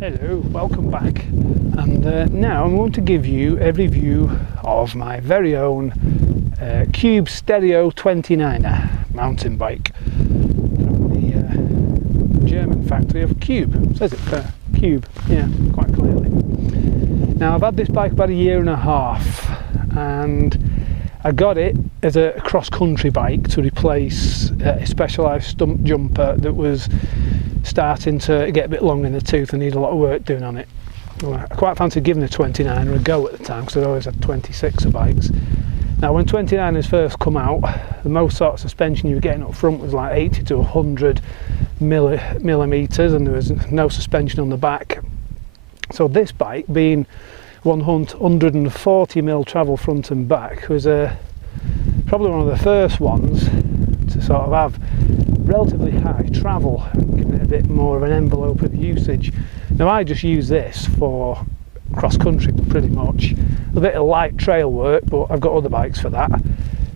Hello, welcome back, and now I'm going to give you a review of my very own Cube Stereo 29er mountain bike from the German factory of Cube. It says it Cube, yeah, quite clearly. Now I've had this bike about a year and a half, and I got it as a cross-country bike to replace a Specialized stump jumper that was starting to get a bit long in the tooth and need a lot of work doing on it. Well, I quite fancied giving the 29er a go at the time because I'd always had 26er bikes. Now when 29ers first come out, the most sort of suspension you were getting up front was like 80 to 100 millimeters, and there was no suspension on the back. So this bike, being 140 mil travel front and back, was probably one of the first ones to sort of have relatively high travel, giving it a bit more of an envelope of usage. Now I just use this for cross-country pretty much, a bit of light trail work, but I've got other bikes for that,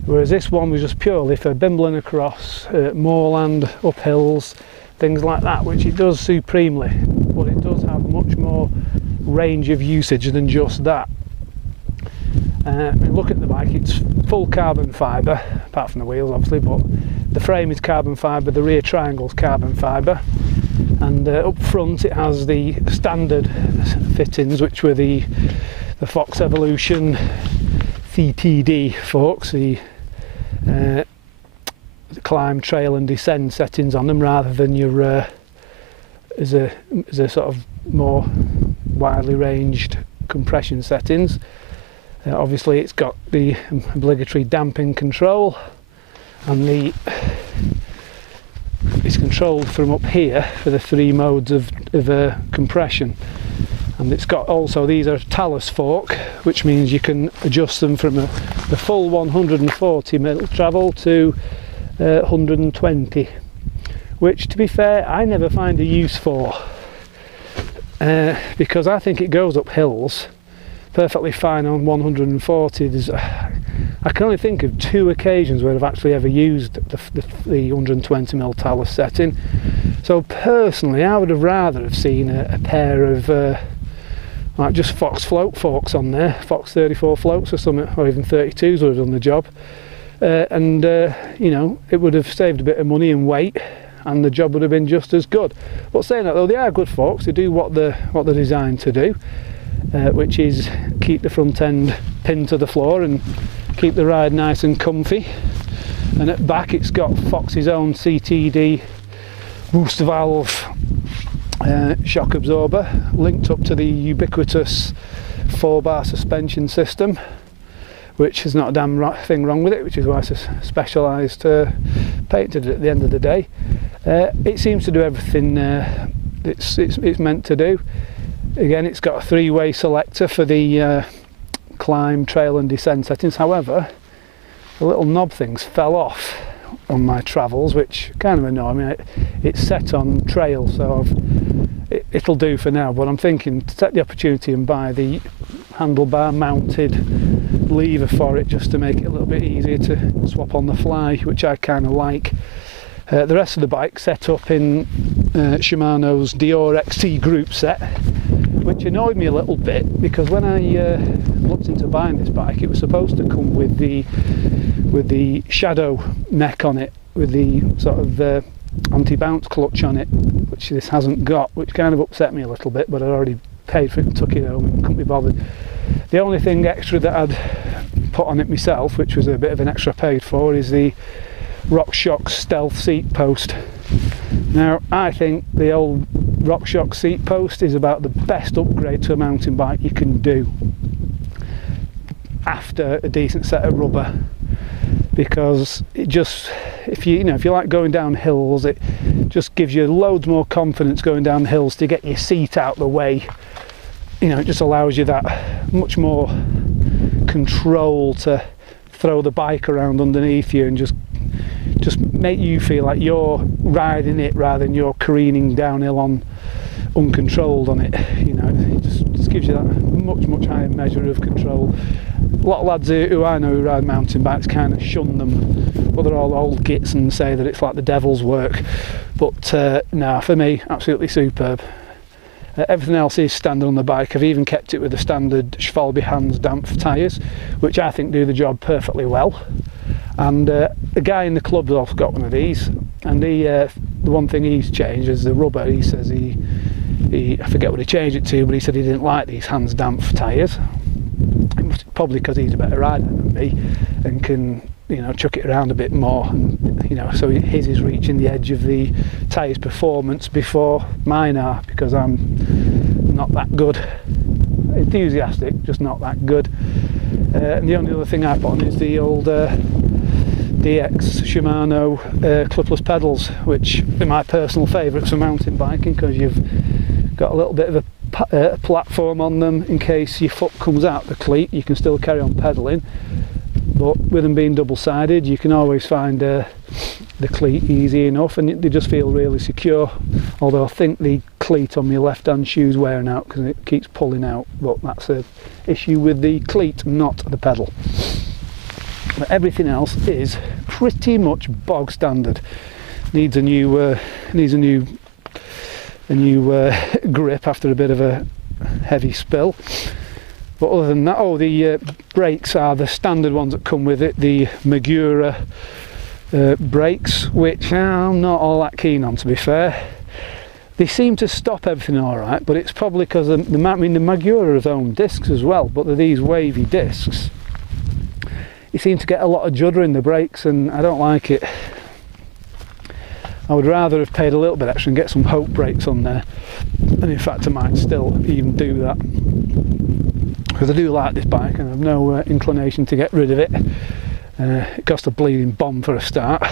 whereas this one was just purely for bimbling across moorland, up hills, things like that, which it does supremely, but it does have much more range of usage than just that. I mean, look at the bike, it's full carbon fibre, apart from the wheels obviously, but the frame is carbon fibre, the rear triangle's carbon fibre, and up front it has the standard fittings, which were the Fox Evolution CTD forks, the climb, trail and descend settings on them, rather than your as a sort of more widely ranged compression settings. Obviously it's got the obligatory damping control, and it's controlled from up here for the 3 modes of compression. And it's got also, these are talus fork, which means you can adjust them from the full 140 mil travel to 120, which, to be fair, I never find a use for, because I think it goes up hills perfectly fine on 140. I can only think of 2 occasions where I've actually ever used the 120 mil talus setting. So personally, I would have rather have seen a pair of like just Fox float forks on there, Fox 34 floats or something, or even 32s would have done the job. You know, it would have saved a bit of money and weight, and the job would have been just as good. But saying that though, they are good forks. They do what they're designed to do, which is keep the front end pinned to the floor and keep the ride nice and comfy. And at back it's got Fox's own CTD boost valve shock absorber, linked up to the ubiquitous 4-bar suspension system, which is not a damn thing wrong with it, which is why it's Specialized painted at the end of the day. It seems to do everything it's meant to do. Again, it's got a 3-way selector for the climb, trail and descend settings. However, the little knob things fell off on my travels, which kind of annoy me. It's set on trail, so it'll do for now, but I'm thinking to take the opportunity and buy the handlebar mounted lever for it, just to make it a little bit easier to swap on the fly, which I kind of like. The rest of the bike set up in Shimano's Dior XT group set, which annoyed me a little bit, because when I looked into buying this bike, it was supposed to come with the shadow neck on it, with the sort of anti-bounce clutch on it, which this hasn't got, which kind of upset me a little bit, but I'd already paid for it and took it home and couldn't be bothered. The only thing extra that I'd put on it myself, which was a bit of an extra paid for, is the RockShox Stealth seat post. Now I think the old RockShox seat post is about the best upgrade to a mountain bike you can do after a decent set of rubber, because it just, if you like going down hills, it just gives you loads more confidence going down hills to get your seat out the way. You know, it just allows you that much more control to throw the bike around underneath you and just make you feel like you're riding it rather than you're careening downhill uncontrolled on it. You know, it just gives you that much higher measure of control. A lot of lads who I know who ride mountain bikes kind of shun them, but they're all old gits and say that it's like the devil's work. But no, for me, absolutely superb. Everything else is standard on the bike. I've even kept it with the standard Schwalbe Hans Dampf tyres, which I think do the job perfectly well. And the guy in the club's also got one of these, and the one thing he's changed is the rubber. He says I forget what he changed it to, but he said he didn't like these Hans Dampf tyres. Probably because he's a better rider than me and can, you know, chuck it around a bit more, and, you know, so his is reaching the edge of the tyres performance before mine are, because I'm not that good. Enthusiastic, just not that good. And the only other thing I put on is the old DX Shimano clipless pedals, which are my personal favourites for mountain biking, because you've got a little bit of a platform on them in case your foot comes out the cleat. You can still carry on pedalling, but with them being double-sided, you can always find the cleat easy enough, and they just feel really secure. Although I think the cleat on my left-hand shoe's wearing out because it keeps pulling out, but that's an issue with the cleat, not the pedal. But everything else is pretty much bog standard. Needs a new grip after a bit of a heavy spill. But other than that, the brakes are the standard ones that come with it, the Magura brakes, which I'm not all that keen on, to be fair. They seem to stop everything alright, but it's probably because the Magura has own discs as well, but they're these wavy discs. You seem to get a lot of judder in the brakes, and I don't like it. I would rather have paid a little bit extra and get some Hope brakes on there, and in fact I might still even do that, because I do like this bike and I have no inclination to get rid of it. It cost a bleeding bomb for a start,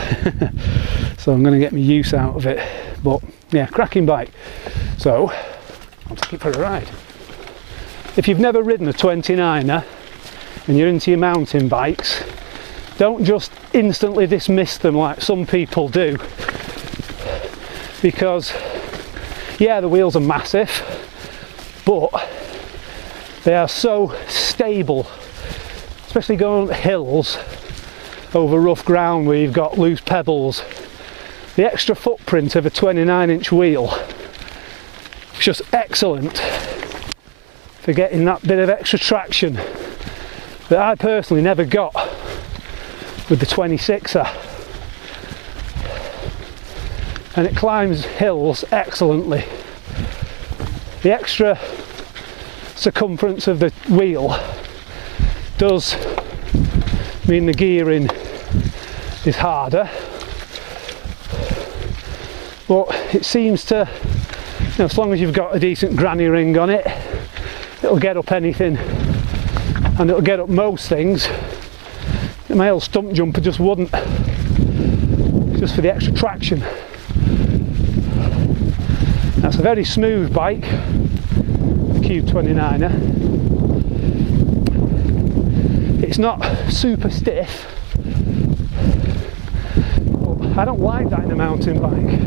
so I'm going to get my use out of it. But yeah, cracking bike. So I'll take it for a ride. If you've never ridden a 29er and you're into your mountain bikes, don't just instantly dismiss them like some people do, because yeah, the wheels are massive, but they are so stable, especially going up hills over rough ground where you've got loose pebbles. The extra footprint of a 29-inch wheel is just excellent for getting that bit of extra traction that I personally never got with the 26er. And it climbs hills excellently. The extra circumference of the wheel does mean the gearing is harder, but it seems to, you know, as long as you've got a decent granny ring on it, it'll get up anything, and it'll get up most things. My old stump jumper just wouldn't, just for the extra traction. That's a very smooth bike, Cube 29er. It's not super stiff. But I don't like that in a mountain bike.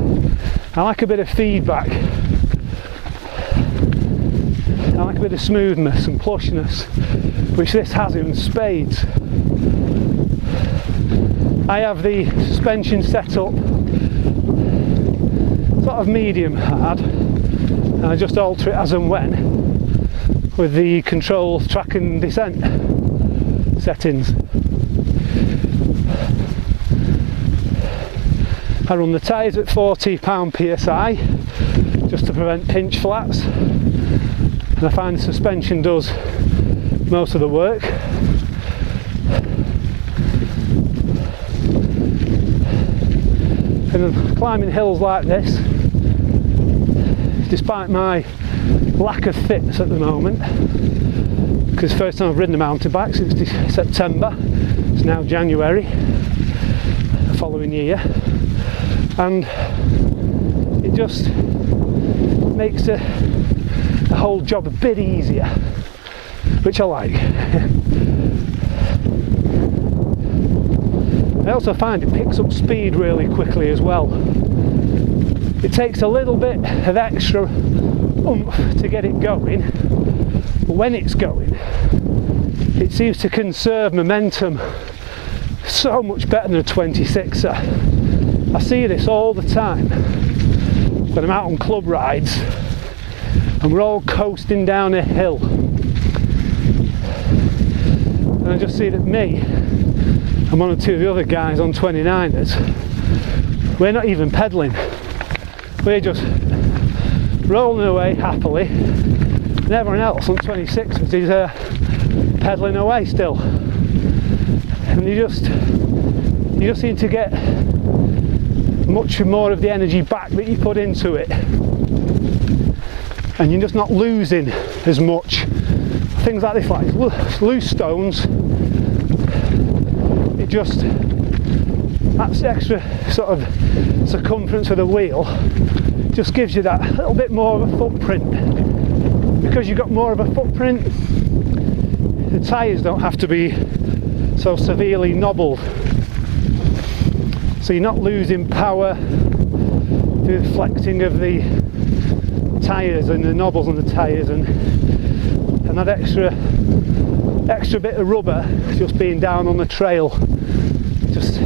I like a bit of feedback. I like a bit of smoothness and plushness, which this has in spades. I have the suspension set up sort of medium hard, and I just alter it as and when with the control track and descent settings. I run the tyres at 40 pound/psi just to prevent pinch flats, and I find the suspension does most of the work. And climbing hills like this, despite my lack of fitness at the moment, because first time I've ridden a mountain bike since September, it's now January the following year, and it just makes the whole job a bit easier, which I like. I also find it picks up speed really quickly as well. It takes a little bit of extra oomph to get it going, but when it's going, it seems to conserve momentum so much better than a 26er. I see this all the time when I'm out on club rides, and we're all coasting down a hill, and I just see that me and one or two of the other guys on 29ers, we're not even pedalling, we're just rolling away happily, and everyone else on 26ers is pedalling away still, and you just seem to get much more of the energy back that you put into it, and you're just not losing as much. Things like this, like loose stones, it just, that's extra sort of circumference of the wheel, just gives you that little bit more of a footprint. Because you've got more of a footprint, the tyres don't have to be so severely knobbled, so you're not losing power through the flexing of the tyres and the knobbles on the tyres, and that extra bit of rubber just being down on the trail just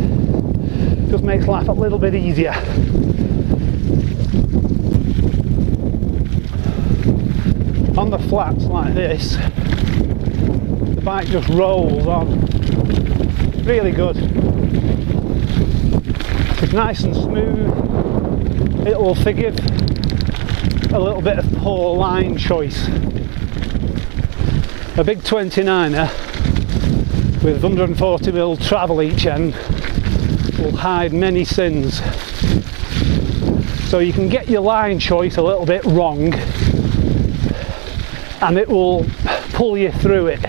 makes life a little bit easier. On the flats like this, the bike just rolls on. It's really good. It's nice and smooth. It will forgive a little bit of poor line choice. A big 29er with 140mm travel each end will hide many sins. So you can get your line choice a little bit wrong and it will pull you through it.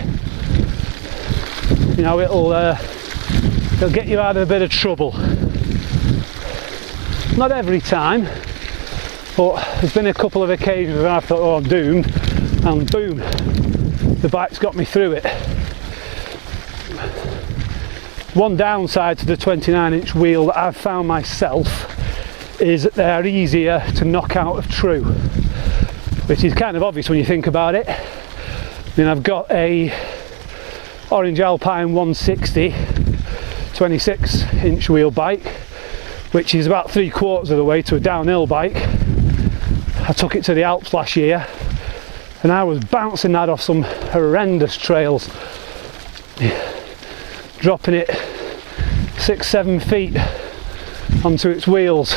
You know, it'll get you out of a bit of trouble. Not every time, but there's been a couple of occasions where I thought, oh, I'm doomed, and boom, the bike's got me through it. One downside to the 29-inch wheel that I've found myself is that they're easier to knock out of true, which is kind of obvious when you think about it. I mean, I've got a Orange Alpine 160 26-inch wheel bike, which is about 3/4 of the way to a downhill bike. I took it to the Alps last year and I was bouncing that off some horrendous trails, dropping it 6-7 feet onto its wheels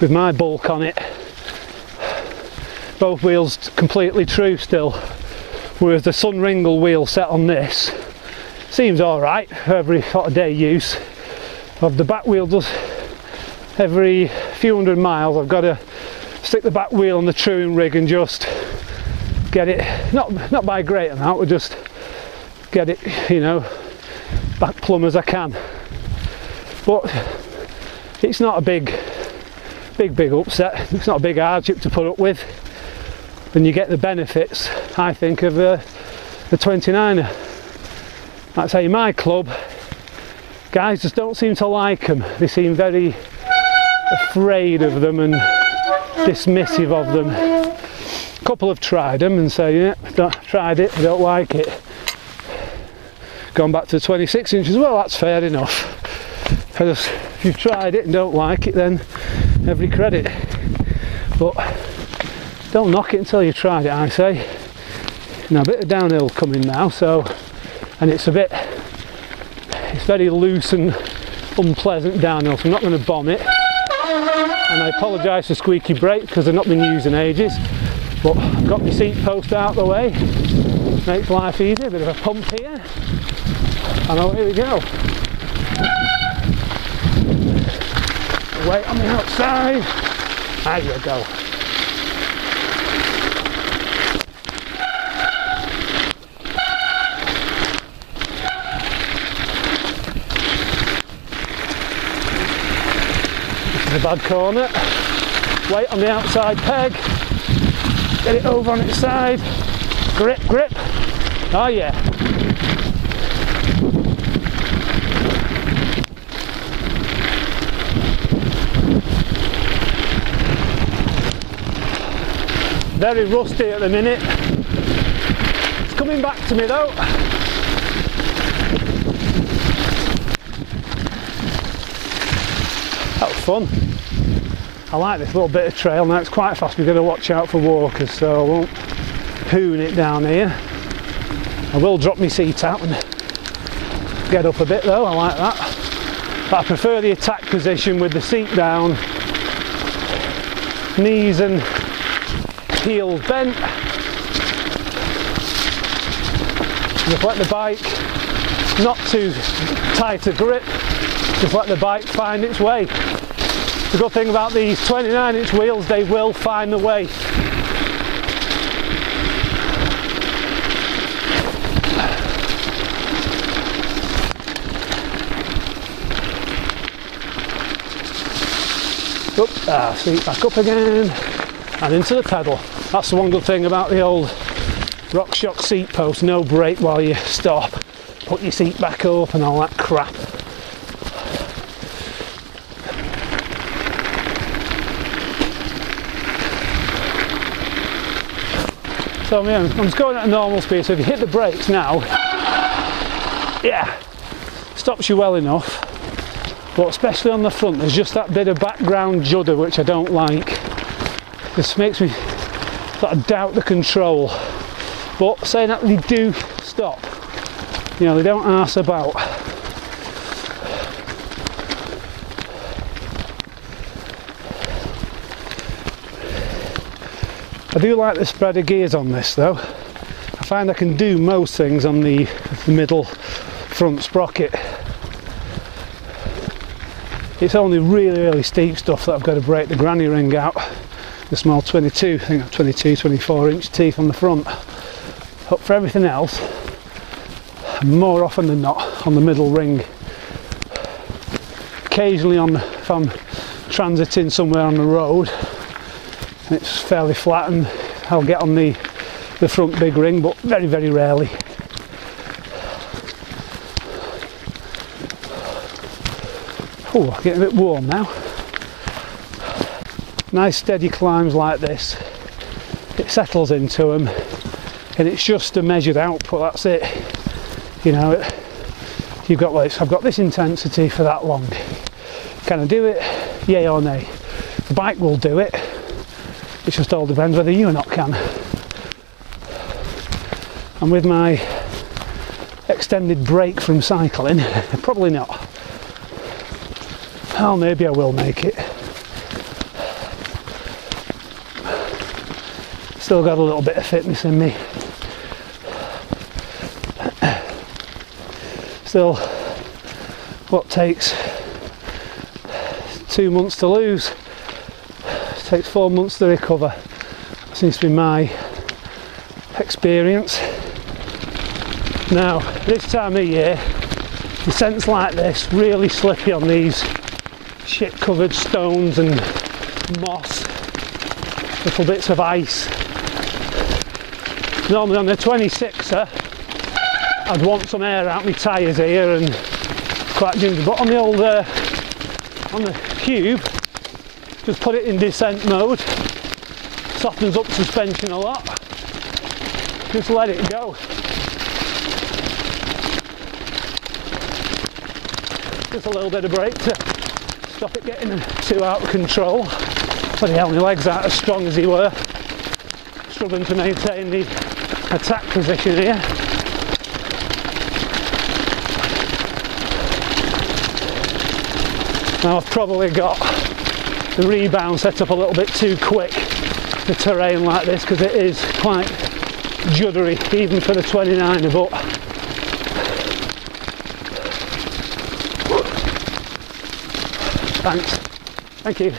with my bulk on it. Both wheels completely true still, whereas the Sunringle wheel set on this seems alright for every sort of day use. Of the back wheel, does every few hundred miles I've got to stick the back wheel on the truing rig and just get it, not by a great amount, but just get it, you know, back plumb as I can. But it's not a big upset, it's not a big hardship to put up with, and you get the benefits, I think, of the 29er. Like I say, in my club, guys just don't seem to like them. They seem very afraid of them and dismissive of them. A couple have tried them and say, yeah, tried it, I don't like it. Gone back to 26 inches, well, that's fair enough. If you've tried it and don't like it, then every credit. But don't knock it until you've tried it, I say. Now, a bit of downhill coming now, so, and it's very loose and unpleasant downhill, so I'm not going to bomb it. And I apologise for squeaky brakes because they've not been used in ages, but I've got my seat post out of the way, makes life easier. A bit of a pump here, and here we go. Wait on the outside, there you go. A bad corner, weight on the outside peg, get it over on its side, grip, oh yeah. Very rusty at the minute, it's coming back to me though. That was fun. I like this little bit of trail. Now it's quite fast, we've got to watch out for walkers, so I won't hoon it down here. I will drop my seat out and get up a bit though, I like that. But I prefer the attack position with the seat down, knees and heels bent. Just let the bike, not too tight a grip, just let the bike find its way. The good thing about these 29-inch wheels, they will find the way. Seat back up again and into the pedal. That's the one good thing about the old RockShox seat post, no brake while you stop, put your seat back up and all that crap. So yeah, I'm just going at a normal speed, so if you hit the brakes now, yeah, stops you well enough. But especially on the front, there's just that bit of background judder which I don't like. This makes me sort of doubt the control. But saying that, they do stop. You know, they don't arse about. I do like the spread of gears on this though. I find I can do most things on the middle front sprocket. It's only really steep stuff that I've got to break the granny ring out. The small 22, I think 22, 24 inch teeth on the front. But for everything else, more often than not on the middle ring. Occasionally if I'm transiting somewhere on the road, it's fairly flat and I'll get on the front big ring, but very rarely. Oh, getting a bit warm now. Nice steady climbs like this, it settles into them and it's just a measured output, that's it. You know, you've got like, I've got this intensity for that long. Can I do it? Yay or nay? The bike will do it. It just all depends whether you or not can. And with my extended break from cycling, probably not. Oh, maybe I will make it. Still got a little bit of fitness in me. Still, what takes 2 months to lose, takes 4 months to recover. That seems to be my experience. Now, this time of year, descents like this, really slippy on these shit covered stones and moss, little bits of ice. Normally on the 26er I'd want some air out my tyres here and quite ginger, but on the old on the Cube, just put it in descent mode, softens up suspension a lot, just let it go. Just a little bit of brake to stop it getting too out of control. Bloody hell, my legs aren't as strong as they were. Struggling to maintain the attack position here. Now I've probably got the rebound set up a little bit too quick for terrain like this, because it is quite juddery even for the 29er, but thanks. Thank you.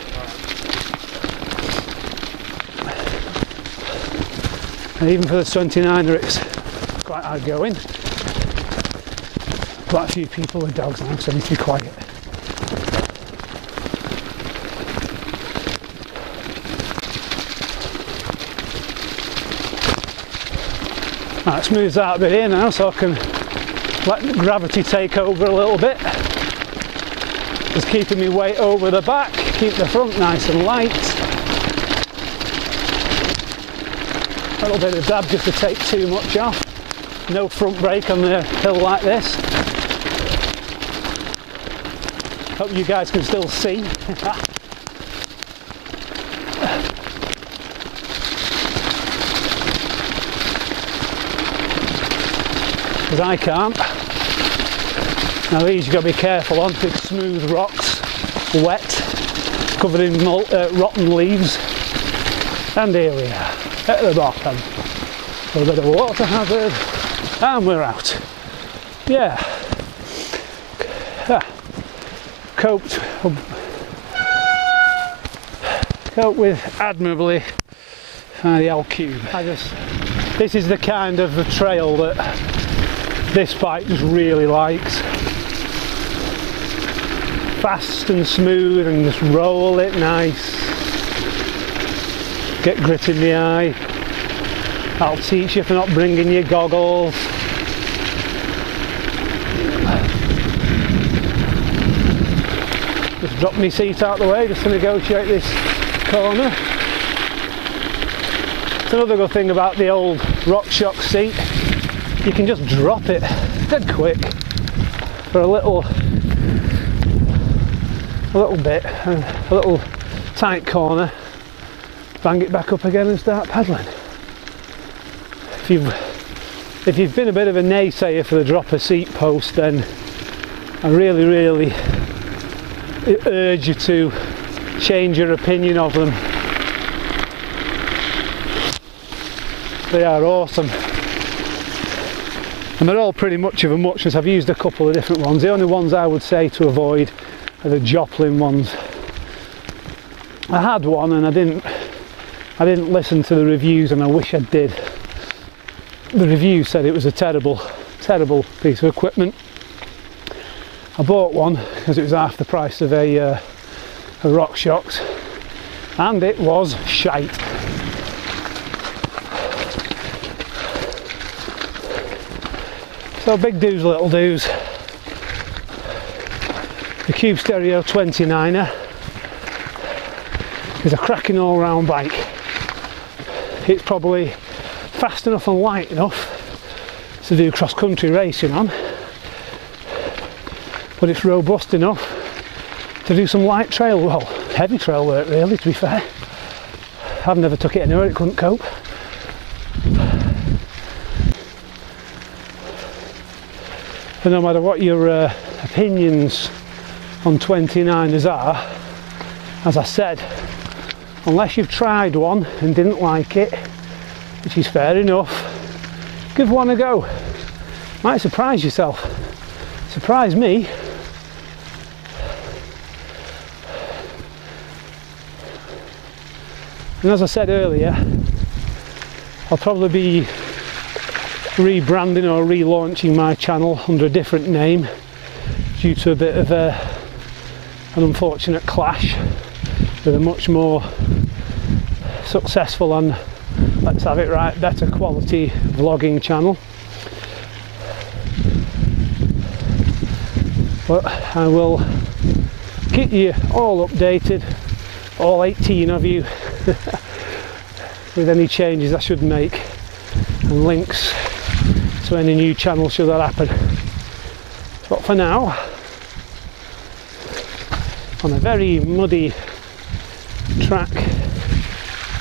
And even for the 29er it's quite hard going. Quite a few people with dogs now, so I need to be quiet. Right, smooth that a bit here now so I can let the gravity take over a little bit. Just keeping my weight over the back, keep the front nice and light. A little bit of dab just to take too much off. No front brake on the hill like this. Hope you guys can still see. because I can't. Now these you've got to be careful on, it's smooth rocks, wet, covered in rotten leaves. And here we are, at the bottom. A bit of a water hazard, and we're out. Yeah. Coped with admirably by the L-Cube. This is the kind of the trail that this bike just really likes. Fast and smooth, and just roll it nice. Get grit in the eye. I'll teach you for not bringing your goggles. Just drop my seat out the way just to negotiate this corner. It's another good thing about the old RockShox seat. You can just drop it dead quick for a little bit, and a little tight corner. Bang it back up again and start pedalling. If you've been a bit of a naysayer for the dropper seat post, then I really urge you to change your opinion of them. They are awesome, and they're all pretty much of a muchness. I've used a couple of different ones. The only ones I would say to avoid are the Joplin ones. I had one and I didn't listen to the reviews, and I wish I did. The review said it was a terrible piece of equipment. I bought one because it was half the price of a RockShox, and it was shite. So big do's, little do's. The Cube Stereo 29er is a cracking all-round bike. It's probably fast enough and light enough to do cross-country racing on, but it's robust enough to do some light trail, well, heavy trail work really, to be fair. I've never took it anywhere it couldn't cope. But no matter what your opinions on 29ers are, as I said, unless you've tried one and didn't like it, which is fair enough, give one a go. Might surprise yourself. Surprise me. And as I said earlier, I'll probably be rebranding or relaunching my channel under a different name due to a bit of an unfortunate clash with a much more successful and, let's have it right, better quality vlogging channel. But I will keep you all updated, all 18 of you, with any changes I should make and links to any new channel should that happen. But for now, on a very muddy track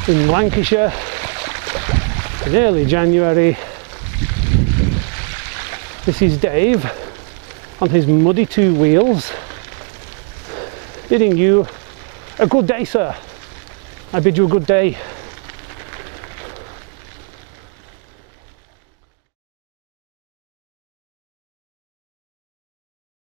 in Lancashire in early January, this is Dave on his muddy two wheels, bidding you a good day, sir. I bid you a good day.